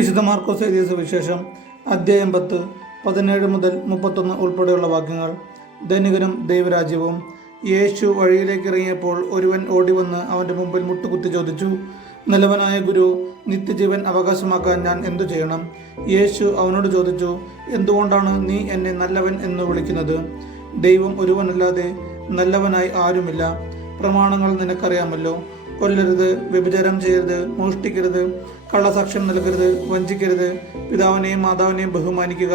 വിശുദ്ധ മാർക്കോസ് എഴുതിയ സുവിശേഷം അധ്യായം 10 17 മുതൽ 31 ഉൾപ്പെടെയുള്ള വാക്യങ്ങൾ. ധനികനും ദൈവരാജ്യവും. യേശു വഴിയിലേക്ക് ഇറങ്ങിയപ്പോൾ ഒരുവൻ ഓടിവന്ന് അവൻ്റെ മുമ്പിൽ മുട്ടുകുത്തി ചോദിച്ചു, നല്ലവനായ ഗുരു, നിത്യജീവൻ അവകാശമാക്കാൻ ഞാൻ എന്തു ചെയ്യണം? യേശു അവനോട് ചോദിച്ചു, എന്തുകൊണ്ടാണ് നീ എന്നെ നല്ലവൻ എന്ന് വിളിക്കുന്നത്? ദൈവം ഒരുവനല്ലാതെ നല്ലവനായി ആരുമില്ല. പ്രമാണങ്ങൾ നിനക്കറിയാമല്ലോ. കൊല്ലരുത്, വ്യഭിചാരം ചെയ്യരുത്, മോഷ്ടിക്കരുത്, കള്ളസാക്ഷ്യം നൽകരുത്, വഞ്ചിക്കരുത്, പിതാവിനെയും മാതാവിനെയും ബഹുമാനിക്കുക.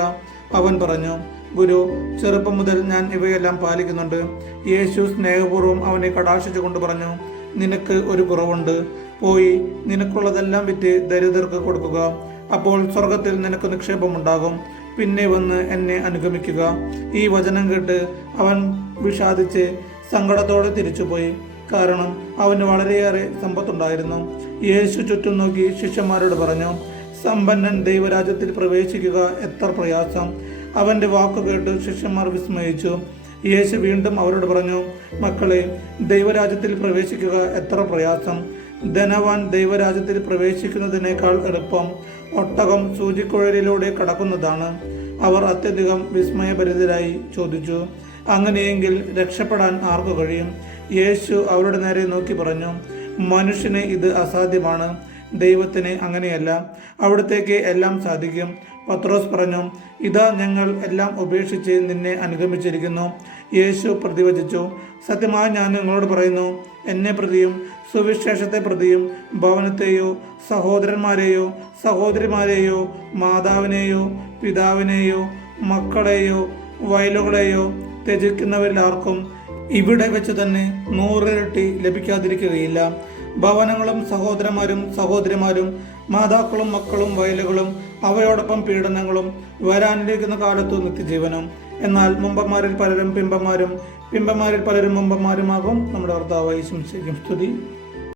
അവൻ പറഞ്ഞു, ഗുരു, ചെറുപ്പം മുതൽ ഞാൻ ഇവയെല്ലാം പാലിക്കുന്നുണ്ട്. യേശു സ്നേഹപൂർവ്വം അവനെ കടാക്ഷിച്ചുകൊണ്ട് പറഞ്ഞു, നിനക്ക് ഒരു കുറവുണ്ട്. പോയി നിനക്കുള്ളതെല്ലാം വിറ്റ് ദരിദ്രർക്ക് കൊടുക്കുക. അപ്പോൾ സ്വർഗത്തിൽ നിനക്ക് നിക്ഷേപമുണ്ടാകും. പിന്നെ വന്ന് എന്നെ അനുഗമിക്കുക. ഈ വചനം കേട്ട് അവൻ വിഷാദിച്ച് സങ്കടത്തോടെ തിരിച്ചുപോയി. കാരണം അവന് വളരെയേറെ സമ്പത്തുണ്ടായിരുന്നു. യേശു ചുറ്റും നോക്കി ശിഷ്യന്മാരോട് പറഞ്ഞു, സമ്പന്നൻ ദൈവരാജ്യത്തിൽ പ്രവേശിക്കുക എത്ര പ്രയാസം. അവൻ്റെ വാക്കു കേട്ട് ശിഷ്യന്മാർ വിസ്മയിച്ചു. യേശു വീണ്ടും അവരോട് പറഞ്ഞു, മക്കളെ, ദൈവരാജ്യത്തിൽ പ്രവേശിക്കുക എത്ര പ്രയാസം. ധനവാൻ ദൈവരാജ്യത്തിൽ പ്രവേശിക്കുന്നതിനേക്കാൾ എളുപ്പം ഒട്ടകം സൂചിക്കുഴലിലൂടെ കടക്കുന്നതാണ്. അവർ അത്യധികം വിസ്മയഭരിതരായി ചോദിച്ചു, അങ്ങനെയെങ്കിൽ രക്ഷപ്പെടാൻ ആർക്കു കഴിയും? യേശു അവരുടെ നേരെ നോക്കി പറഞ്ഞു, മനുഷ്യന് ഇത് അസാധ്യമാണ്, ദൈവത്തിന് അങ്ങനെയല്ല. അവിടത്തേക്ക് എല്ലാം സാധിക്കും. പത്രോസ് പറഞ്ഞു, ഇതാ ഞങ്ങൾ എല്ലാം ഉപേക്ഷിച്ച് നിന്നെ അനുഗമിച്ചിരിക്കുന്നു. യേശു പ്രതിവചിച്ചു, സത്യമായി ഞാൻ നിങ്ങളോട് പറയുന്നു, എന്നെ പ്രതിയും സുവിശേഷത്തെ പ്രതിയും ഭവനത്തെയോ സഹോദരന്മാരെയോ സഹോദരിമാരെയോ മാതാവിനെയോ പിതാവിനെയോ മക്കളെയോ വയലുകളെയോ ത്യജിക്കുന്നവരിൽ ആർക്കും ഇവിടെ വെച്ച് തന്നെ 100 ഇരട്ടി ലഭിക്കാതിരിക്കുകയില്ല. ഭവനങ്ങളും സഹോദരന്മാരും സഹോദരിമാരും മാതാക്കളും മക്കളും വയലുകളും അവയോടൊപ്പം പീഡനങ്ങളും വരാനിരിക്കുന്ന കാലത്തു നിത്യജീവനും. എന്നാൽ മുമ്പന്മാരിൽ പലരും പിമ്പന്മാരും പിമ്പന്മാരിൽ പലരും മുമ്പന്മാരുമാകും. നമ്മുടെ കർത്താവായ യേശുവിനെ സ്തുതി.